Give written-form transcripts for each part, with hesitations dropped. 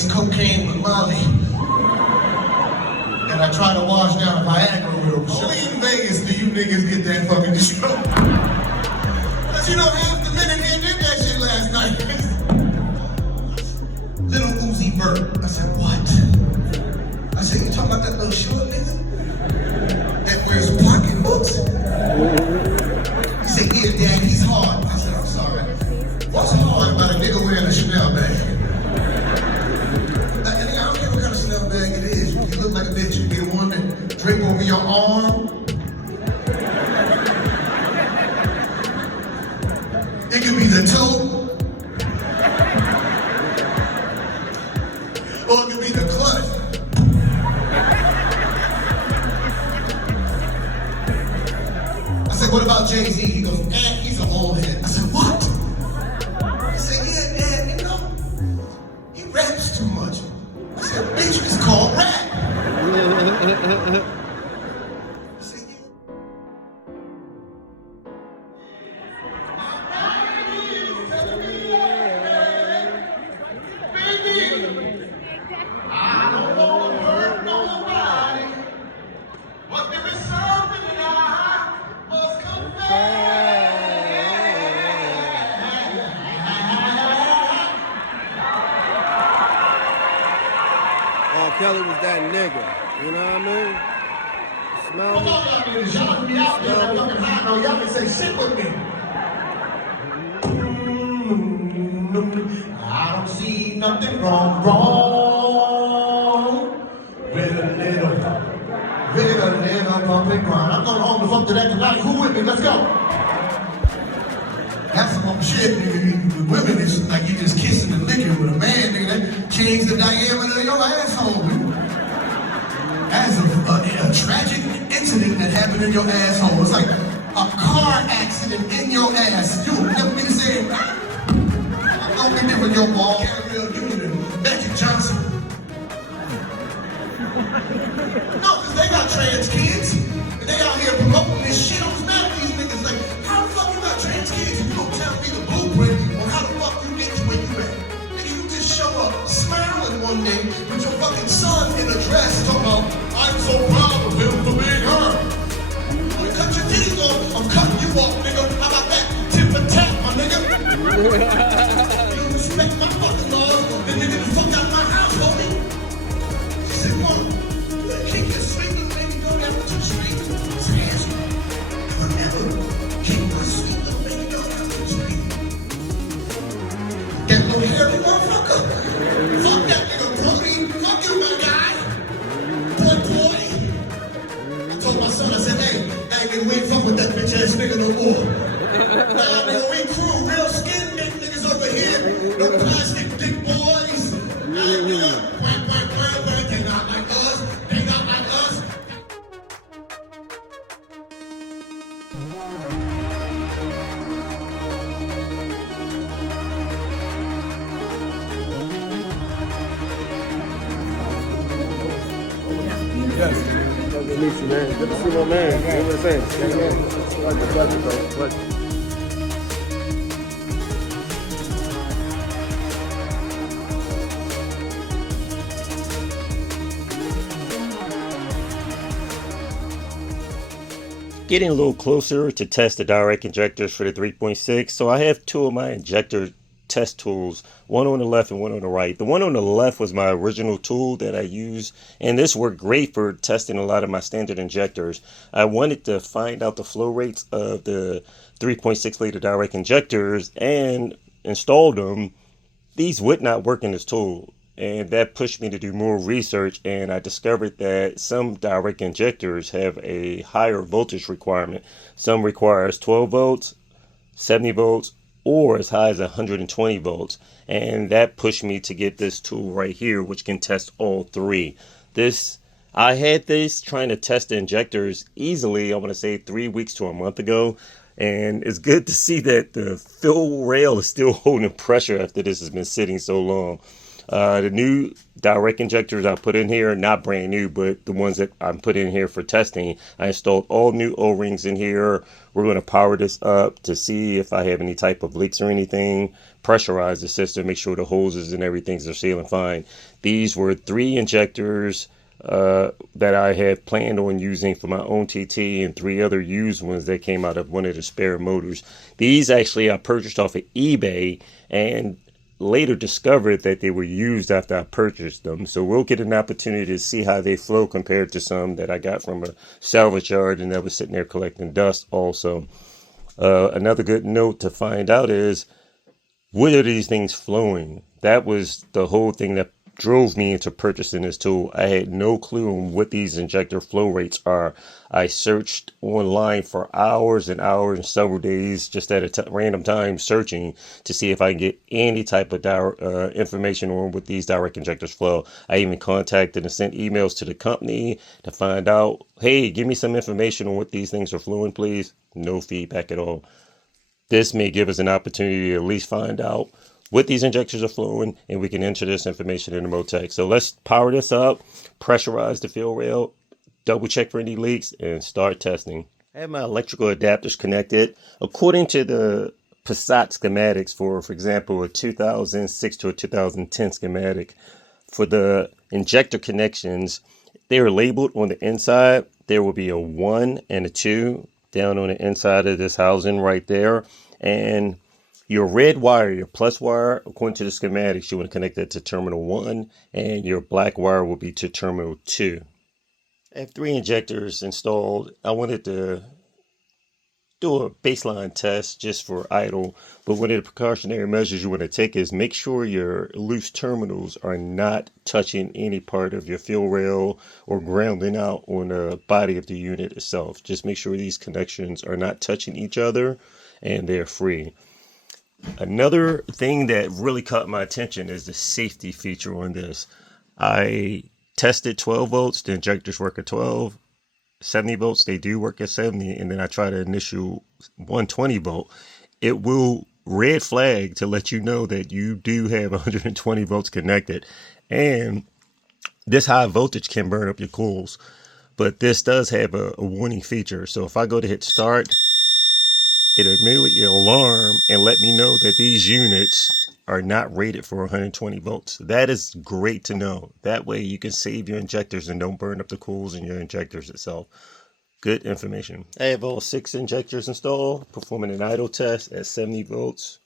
mix cocaine with Molly. And I try to wash down a Viagra with them. Only in Vegas do you niggas get that fucking stroke. Cause you know half the men in here did that shit last night. Little Uzi Vert. I said, what? I said, you talking about that little short nigga? That wears parking boots? He said, yeah, Dad, he's hard. I said, I'm sorry. What's hard about a nigga wearing a Chanel bag? I don't care what kind of Chanel bag it is. You look like a bitch. You get one that drape over your arm. It could be the toe. Or it could be the clutch. I said, what about Jay-Z? He goes, he's an old head. I said, what? He said, yeah, Dad, you know, he raps too much. I said, bitch, it's called rap. I said, yeah. I don't want to hurt nobody, but there is something that I must confess. Kelly was that nigga, you know what I mean? Smell Come on, y'all niggas, y'all be out there that fucking hot. No, y'all can say shit with me. I don't see nothing wrong with a little bumping grind. I'm going home to fuck to that tonight. Who with me? Let's go. That's some shit, nigga. With women, it's like you just kissing and licking. With a man, nigga, that change the diameter of your asshole, dude. That's a tragic incident that happened in your asshole. It's like a car accident in your ass. You will never be the same. I'm gonna be different, your ball. Carrier Union, Becky Johnson. No, because they got trans kids. And they out here promoting this shit. I'm mad at these niggas. Like, how the fuck you got trans kids? You don't tell me the blueprint on how the fuck you get to where you at. Nigga, you just show up smiling one day with your fucking son in a dress talking about, I'm so proud of him for being her. You cut your titties off, I'm cutting you off, nigga. How about that? Tip for tat, my nigga. You don't respect my fucking laws, then you get the fuck out of my house, homie. She said, Mom, you better keep your sweet little baby go down to the street. I said, yes, I'll never keep my sweet little baby go down to the street. That little hairy motherfucker. Fuck that nigga, Brody. Fuck you, my guy. Boy. I told my son, I said, hey, nigga, we ain't fuck with that bitch ass nigga no more. Nah, nigga, we crew, real skin dick niggas over here. No plastic dick boys. Nah, nigga, quack, they not like us. They not like us. Yes. Good to meet you, man. Good to see my man. You know what I'm saying? Pleasure, bro. Pleasure. Getting a little closer to test the direct injectors for the 3.6. So I have two of my injector test tools, one on the left and one on the right. The one on the left was my original tool that I used, and this worked great for testing a lot of my standard injectors. I wanted to find out the flow rates of the 3.6 liter direct injectors and installed them. These would not work in this tool, and that pushed me to do more research, and I discovered that some direct injectors have a higher voltage requirement. Some requires 12 volts, 70 volts, or as high as 120 volts, and that pushed me to get this tool right here, which can test all three. I had this trying to test the injectors easily, I want to say 3 weeks to a month ago, and it's good to see that the fill rail is still holding pressure after this has been sitting so long. The new direct injectors I put in here, not brand new, but the ones that I'm putting in here for testing, I installed all new O-rings in here. We're going to power this up to see if I have any type of leaks or anything. Pressurize the system, make sure the hoses and everything's are sealing fine. These were 3 injectors that I had planned on using for my own TT, and 3 other used ones that came out of one of the spare motors. These actually I purchased off of eBay and later discovered that they were used after I purchased them. So we'll get an opportunity to see how they flow compared to some that I got from a salvage yard and that was sitting there collecting dust also. Another good note to find out is, what are these things flowing? That was the whole thing that drove me into purchasing this tool. I had no clue on what these injector flow rates are. I searched online for hours and hours and several days just at a random time searching to see if I can get any type of information on what these direct injectors flow. I even contacted and sent emails to the company to find out, hey, give me some information on what these things are flowing, please. No feedback at all. This may give us an opportunity to at least find out what these injectors are flowing, and we can enter this information in the Motec. So let's power this up, pressurize the fill rail, double check for any leaks, and start testing. I have my electrical adapters connected. According to the Passat schematics for example, a 2006 to a 2010 schematic, for the injector connections, they are labeled on the inside. There will be a 1 and a 2 down on the inside of this housing right there. And your red wire, your plus wire, according to the schematics, you want to connect that to terminal 1, and your black wire will be to terminal 2. I have 3 injectors installed. I wanted to do a baseline test just for idle, but one of the precautionary measures you want to take is make sure your loose terminals are not touching any part of your fuel rail or grounding out on the body of the unit itself. Just make sure these connections are not touching each other and they're free. Another thing that really caught my attention is the safety feature on this. I tested 12 volts, the injectors work at 12, 70 volts, they do work at 70, and then I tried an initial 120 volt. It will red flag to let you know that you do have 120 volts connected, and this high voltage can burn up your coils, but this does have a warning feature. So if I go to hit start, it'll immediately alarm and let me know that these units are not rated for 120 volts. That is great to know. That way you can save your injectors and don't burn up the coils in your injectors itself. Good information. I have all 6 injectors installed, performing an idle test at 70 volts.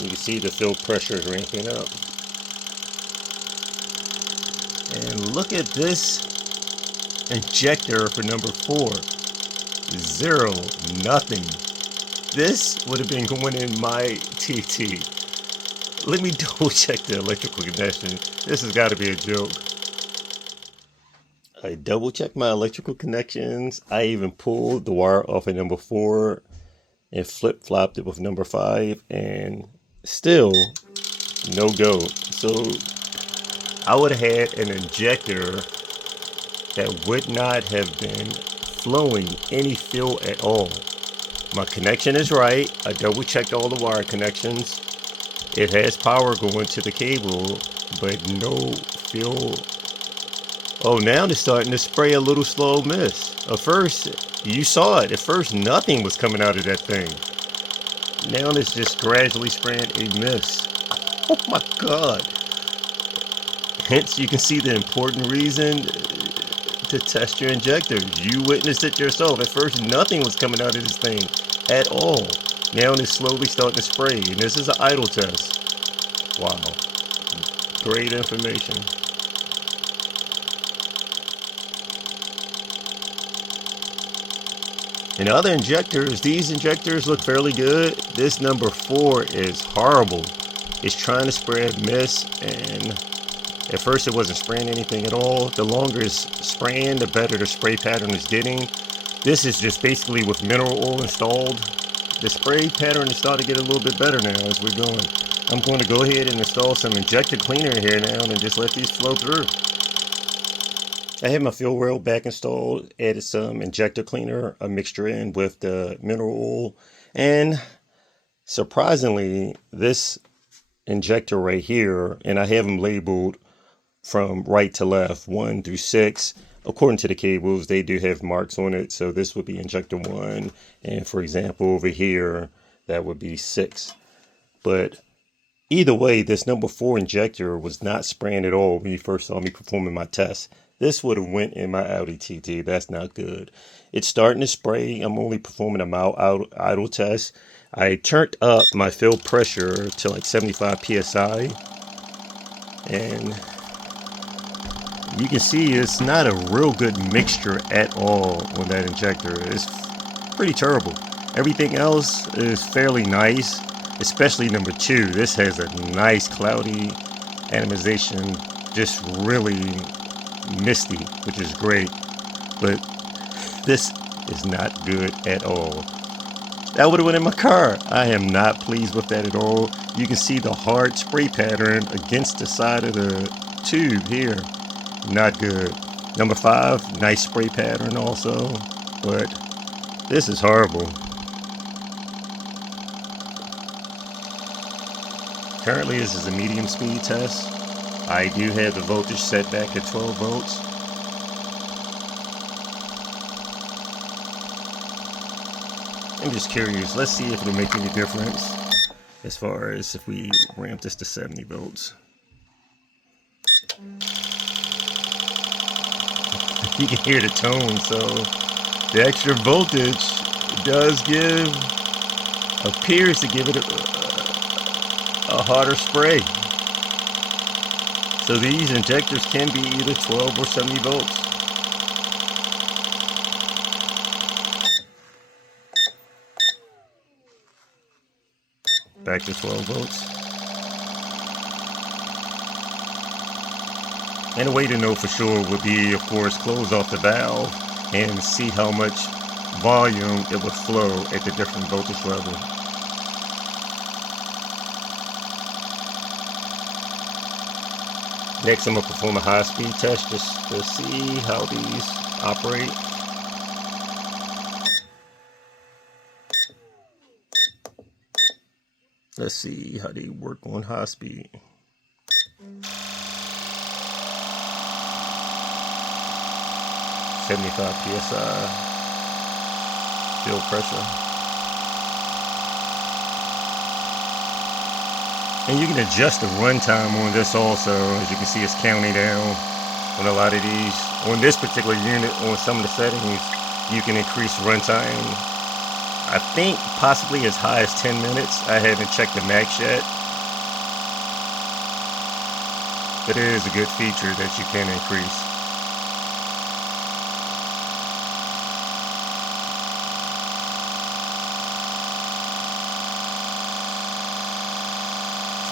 You can see the fill pressure is ramping up. And look at this injector for number 4. 0, nothing. This would have been going in my TT. Let me double check the electrical connection. This has got to be a joke. I double checked my electrical connections. I even pulled the wire off of number 4 and flip-flopped it with number 5, and still no go. So I would have had an injector that would not have been flowing any fuel at all. My connection is right. I double checked all the wire connections. It has power going to the cable, but no fuel. Oh, now they're starting to spray a little slow mist. At first, you saw it. At first, nothing was coming out of that thing. Now it's just gradually spraying a mist. Oh my God. Hence, you can see the important reason to test your injectors. You witnessed it yourself. At first, nothing was coming out of this thing at all. Now it's slowly starting to spray, and this is an idle test. Wow. Great information. And other injectors, these injectors look fairly good. This number 4 is horrible. It's trying to spray a mist, and at first it wasn't spraying anything at all. The longer it's spraying, the better the spray pattern is getting. This is just basically with mineral oil installed. The spray pattern is starting to get a little bit better now as we're going. I'm going to go ahead and install some injector cleaner here now and just let these flow through. I have my fuel rail back installed, added some injector cleaner, a mixture in with the mineral oil, and surprisingly, this injector right here, and I have them labeled from right to left, 1 through 6. According to the cables, they do have marks on it. So this would be injector 1. And for example, over here, that would be 6. But either way, this number 4 injector was not spraying at all when you first saw me performing my test. This would have went in my Audi TT. That's not good. It's starting to spray. I'm only performing a mild idle test. I turned up my fill pressure to like 75 PSI. And you can see it's not a real good mixture at all on that injector. It's pretty terrible. Everything else is fairly nice, especially number 2. This has a nice cloudy atomization, just really misty, which is great. But this is not good at all. That would have went in my car. I am not pleased with that at all. You can see the hard spray pattern against the side of the tube here. Not good. Number 5, nice spray pattern also, but this is horrible. Currently this is a medium speed test. I do have the voltage set back at 12 volts. I'm just curious, let's see if it'll make any difference as far as if we ramp this to 70 volts. You can hear the tone, so the extra voltage appears to give it a harder spray. So these injectors can be either 12 or 70 volts. Back to 12 volts. And a way to know for sure would be, of course, close off the valve and see how much volume it would flow at the different voltage level. Next, I'm going to perform a high-speed test just to see how these operate. Let's see how they work on high speed. .75 PSI fill pressure. And you can adjust the runtime on this also. As you can see, it's counting down on a lot of these. On this particular unit, on some of the settings, you can increase runtime. I think possibly as high as 10 minutes. I haven't checked the max yet. But it is a good feature that you can increase.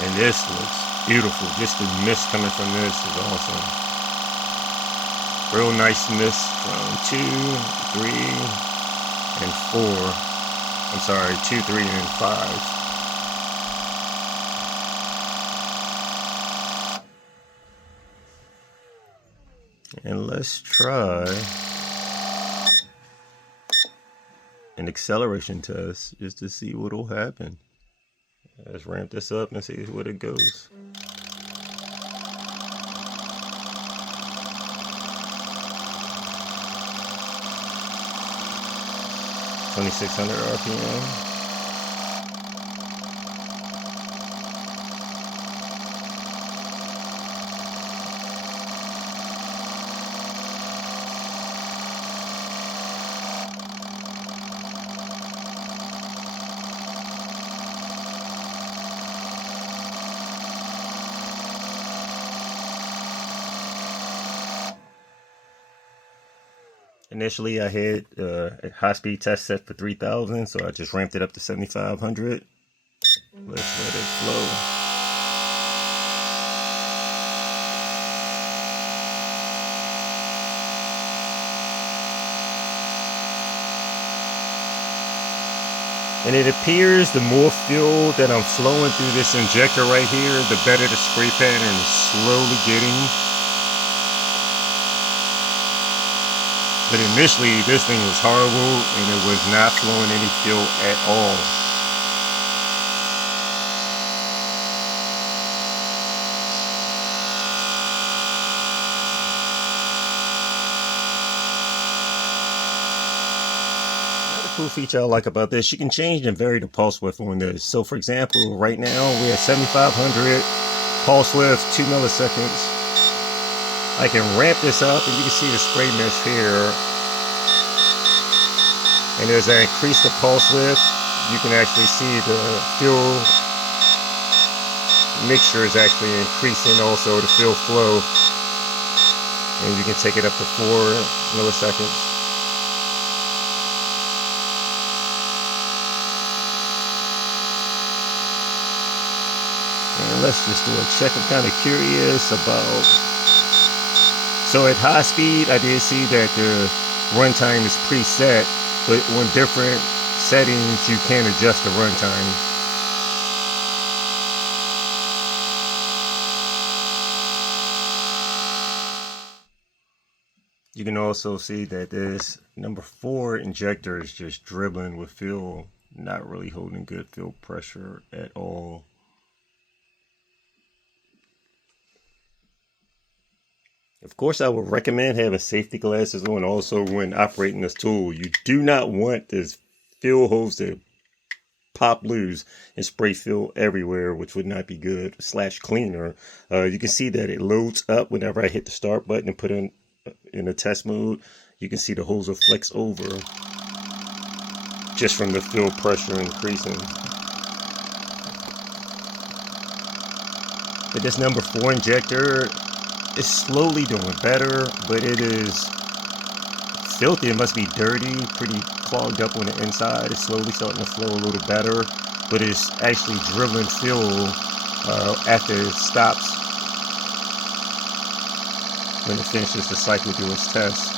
And this looks beautiful. Just the mist coming from this is awesome. Real nice mist from 2, 3, and 4. I'm sorry, 2, 3, and 5. And let's try an acceleration test just to see what will happen. Let's ramp this up and see what it goes. .2600 RPM. Initially, I had a high-speed test set for 3,000, so I just ramped it up to 7,500. Let's let it flow. And it appears the more fuel that I'm flowing through this injector right here, the better the spray pattern is slowly getting. But initially, this thing was horrible, and it was not flowing any fuel at all. cool feature I like about this, you can change and vary the pulse width on this. So for example, right now we're at 7500 pulse width, 2 milliseconds. I can ramp this up and you can see the spray mesh here. And as I increase the pulse width, you can actually see the fuel mixture is actually increasing, also the fuel flow. And you can take it up to 4 milliseconds. And let's just do a check. I'm kind of curious about. So at high speed, I did see that the runtime is preset, but on different settings, you can adjust the runtime. You can also see that this number 4 injector is just dribbling with fuel, not really holding good fuel pressure at all. Of course, I would recommend having safety glasses on also when operating this tool. You do not want this fuel hose to pop loose and spray fuel everywhere, which would not be good / cleaner. You can see that it loads up whenever I hit the start button and put in a test mode. You can see the hose will flex over just from the fuel pressure increasing. But this number 4 injector is slowly doing better, but it is filthy. It must be dirty, pretty clogged up on the inside. It's slowly starting to flow a little better, but it's actually dribbling fuel after it stops when it finishes the cycle through its test.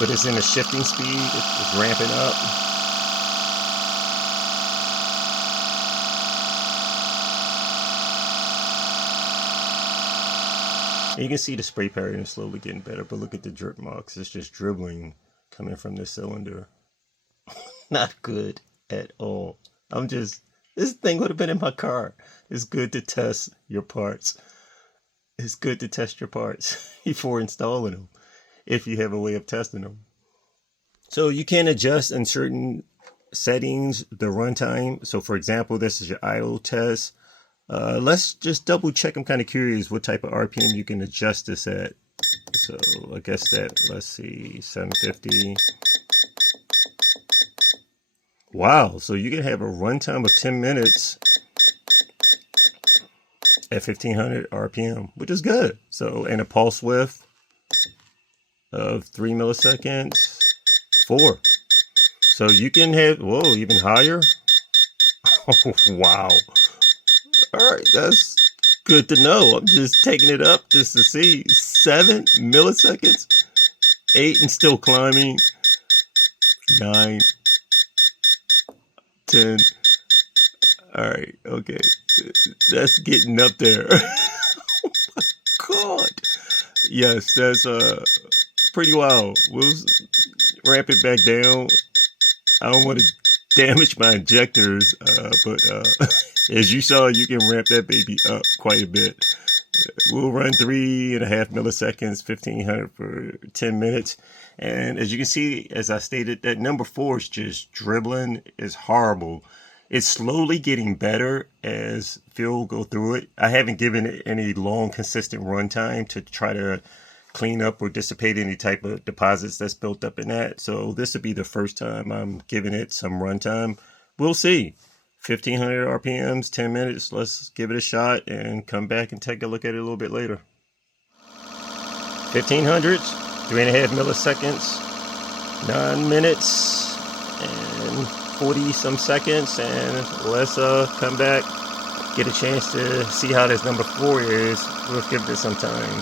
But it's in a shifting speed, it's ramping up. And you can see the spray pattern is slowly getting better, but look at the drip marks. It's just dribbling coming from this cylinder. Not good at all. This thing would have been in my car. It's good to test your parts. It's good to test your parts before installing them, if you have a way of testing them. So you can adjust in certain settings the runtime. So for example, this is your idle test. Let's just double check. I'm kind of curious what type of RPM you can adjust this at. So I guess that, let's see, 750. Wow, so you can have a runtime of 10 minutes at 1500 RPM, which is good. So, and a pulse width of 3 milliseconds, 4. So you can have, whoa, even higher. Oh, wow. All right, that's good to know. I'm just taking it up just to see. 7 milliseconds, 8 and still climbing, 9, 10. All right, okay. That's getting up there. Oh my God. Yes, that's pretty wild. We'll ramp it back down. I don't want to damage my injectors, but as you saw, you can ramp that baby up quite a bit. We'll run 3.5 milliseconds, 1500 for 10 minutes. And as you can see, as I stated, that number 4 is just dribbling. It's horrible. It's slowly getting better as fuel go through it. I haven't given it any long, consistent runtime to try to clean up or dissipate any type of deposits that's built up in that. So this would be the first time I'm giving it some runtime. We'll see. 1500 RPMs, 10 minutes. Let's give it a shot and come back and take a look at it a little bit later. 1500s, 3.5 milliseconds, 9 minutes, and 40 some seconds. And let's come back, get a chance to see how this number 4 is. We'll give it some time.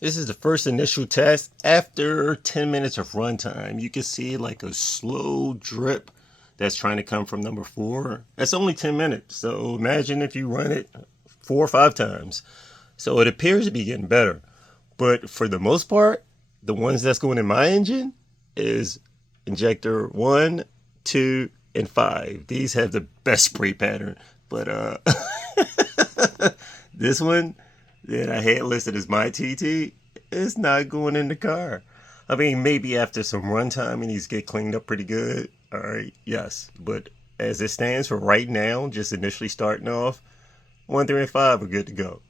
This is the first initial test. After 10 minutes of runtime, you can see like a slow drip that's trying to come from number 4. That's only 10 minutes. So imagine if you run it 4 or 5 times. So it appears to be getting better. But for the most part, the ones that's going in my engine is injector 1, 2, and 5. These have the best spray pattern. But this one that I had listed as my TT is not going in the car. I mean, maybe after some runtime and these get cleaned up pretty good. All right, yes. But as it stands for right now, just initially starting off, 1, 3, and 5 are good to go.